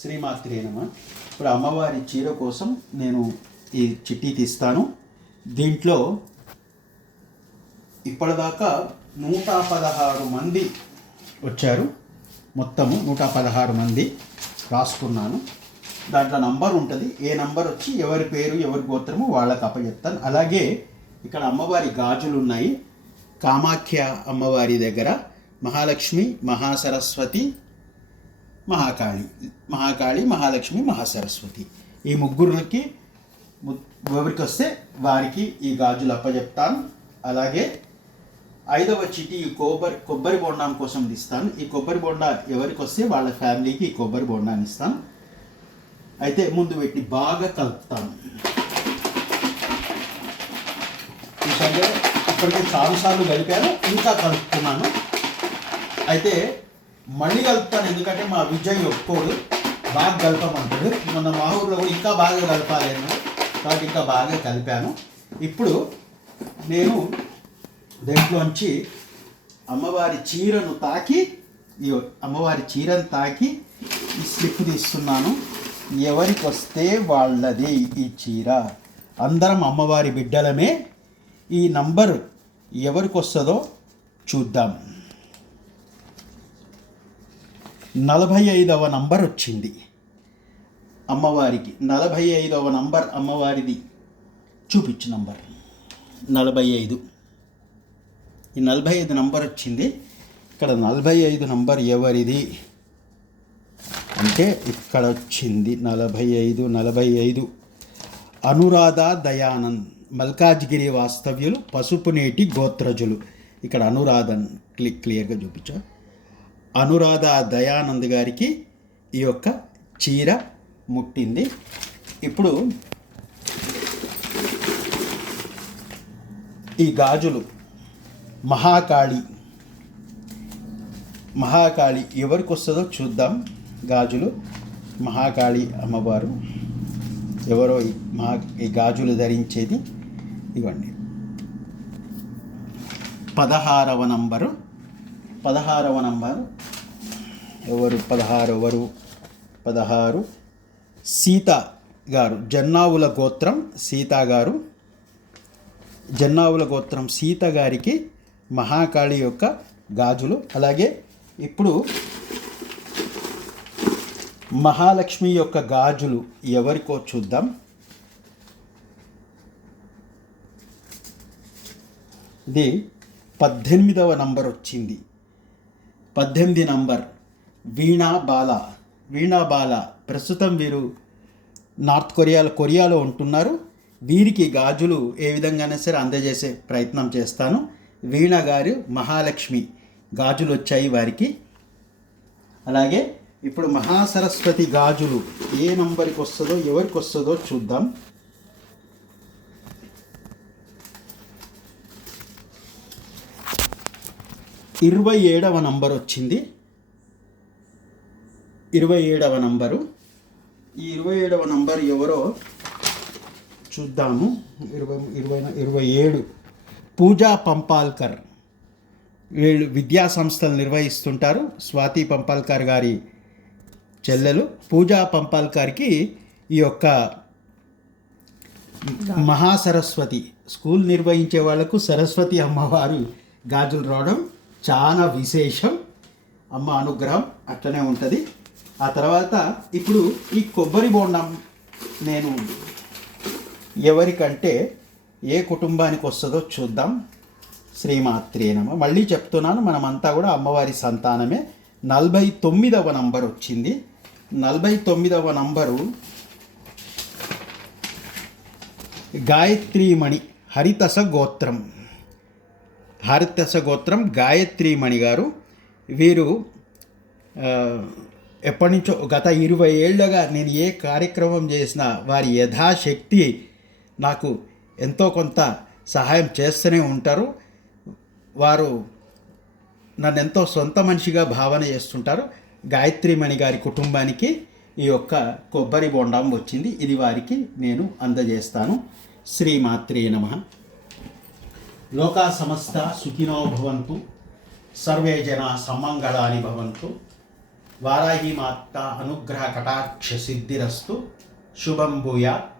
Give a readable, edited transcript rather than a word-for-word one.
శ్రీమాత్రే నమః. ఇప్పుడు అమ్మవారి చీర కోసం నేను ఈ చిట్టి తీస్తాను. దీంట్లో ఇప్పటిదాకా 116 మంది వచ్చారు. మొత్తము 116 మంది రాసుకున్నాను. దాంట్లో నంబర్ ఉంటుంది. ఏ నంబర్ వచ్చి ఎవరి పేరు ఎవరి గోత్రము వాళ్ళకి అప్పచెప్తాను. అలాగే ఇక్కడ అమ్మవారి గాజులు ఉన్నాయి. కామాఖ్య అమ్మవారి దగ్గర మహాలక్ష్మి, మహాసరస్వతి, మహాకాళి, మహాలక్ష్మి, మహాసరస్వతి ఈ ముగ్గురికి ఎవరికి వస్తే వారికి ఈ గాజులు అప్పచెప్తాను. అలాగే 5వ చీటి ఈ కొబ్బరి బొండం కోసం తీస్తాను. ఈ కొబ్బరి బొండ ఎవరికి వస్తే వాళ్ళ ఫ్యామిలీకి ఈ కొబ్బరి బొండాన్ని ఇస్తాను. అయితే ముందు పెట్టి బాగా కలుపుతాను. ఈ సంగతి ఇప్పటికే చాలాసార్లు కలిపాను, ఇంకా కలుపుతున్నాను. అయితే మళ్ళీ కలుపుతాను, ఎందుకంటే మా విజయ్ ఒప్పుకోడు, బాగా కలపమంటాడు. మొన్న మా ఊర్లో కూడా ఇంకా బాగా కలపాలి అన్నాడు, కాబట్టి ఇంకా బాగా కలిపాను. ఇప్పుడు నేను దేంట్లోంచి అమ్మవారి చీరను తాకి ఈ స్లిప్ తీస్తున్నాను. ఎవరికి వస్తే వాళ్ళది ఈ చీర. అందరం అమ్మవారి బిడ్డలమే. ఈ నంబరు ఎవరికి వస్తుందో చూద్దాం. 45వ నంబర్ వచ్చింది అమ్మవారికి. 45వ నంబర్ అమ్మవారిది. చూపించు నంబర్ 45. ఈ 45 నంబర్ వచ్చింది. ఇక్కడ 45 నంబర్ ఎవరిది అంటే ఇక్కడ వచ్చింది 45 అనురాధ దయానంద్, మల్కాజ్గిరి వాస్తవ్యులు, పసుపునేటి గోత్రజులు. ఇక్కడ అనురాధన్ క్లియర్గా చూపించా. అనురాధ దయానంద్ గారికి ఈ యొక్క చీర ముట్టింది. ఇప్పుడు ఈ గాజులు మహాకాళి ఎవరికి వస్తుందో చూద్దాం. గాజులు మహాకాళి అమ్మవారు ఎవరో ఈ గాజులు ధరించేది. ఇవ్వండి 16వ నంబరు. ఎవరు 16 సీత గారు, జన్నావుల గోత్రం సీత గారు. జన్నావుల గోత్రం సీత గారికి మహాకాళి యొక్క గాజులు. అలాగే ఇప్పుడు మహాలక్ష్మి యొక్క గాజులు ఎవరికో చూద్దాం. ఇది 18వ నంబర్ వచ్చింది. 18 నంబర్ వీణా బాల. ప్రస్తుతం వీరు నార్త్ కొరియాలో ఉంటున్నారు. వీరికి గాజులు ఏ విధంగానే సరే అందజేసే ప్రయత్నం చేస్తాను. వీణ గారు మహాలక్ష్మి గాజులు వచ్చాయి వారికి. అలాగే ఇప్పుడు మహాసరస్వతి గాజులు ఏ నంబర్కి వస్తుందో ఎవరికి వస్తుందో చూద్దాం. 27వ నంబర్ వచ్చింది. 27వ నంబరు. ఈ 27వ నంబర్ ఎవరో చూద్దాము. 27 పూజా పంపాల్కర్. వీళ్ళు విద్యా సంస్థలు నిర్వహిస్తుంటారు. స్వాతి పంపాల్కర్ గారి చెల్లెలు పూజా పంపాల్కర్కి ఈ యొక్క మహాసరస్వతి స్కూల్ నిర్వహించే వాళ్లకు సరస్వతి అమ్మవారు గాజులు రావడం చాలా విశేషం. అమ్మ అనుగ్రహం అట్లనే ఉంటుంది. ఆ తర్వాత ఇప్పుడు ఈ కొబ్బరి బోండం నేను ఎవరికంటే ఏ కుటుంబానికి వస్తుందో చూద్దాం. శ్రీమాత్రే నమః. మళ్ళీ చెప్తున్నాను, మనమంతా కూడా అమ్మవారి సంతానమే. 49వ నంబర్ వచ్చింది. 49వ నంబరు గాయత్రీమణి, హరితస గోత్రం గాయత్రీమణి గారు. వీరు ఎప్పటి నుంచో గత 20 ఏళ్ళుగా నేను ఏ కార్యక్రమం చేసినా వారి యథాశక్తి నాకు ఎంతో కొంత సహాయం చేస్తూనే ఉంటారు. వారు నన్ను ఎంతో సొంత మనిషిగా భావన చేస్తుంటారు. గాయత్రీమణి గారి కుటుంబానికి ఈ యొక్క కొబ్బరి బొండం వచ్చింది. ఇది వారికి నేను అందజేస్తాను. శ్రీమాత్రే నమః. లోకా సమస్త సుఖినో భవంతు, సర్వే జనా సమ్మంగళాని భవంతు. వారాహి మాత అనుగ్రహ కటాక్ష సిద్ధిరస్తు. శుభం భూయాత్.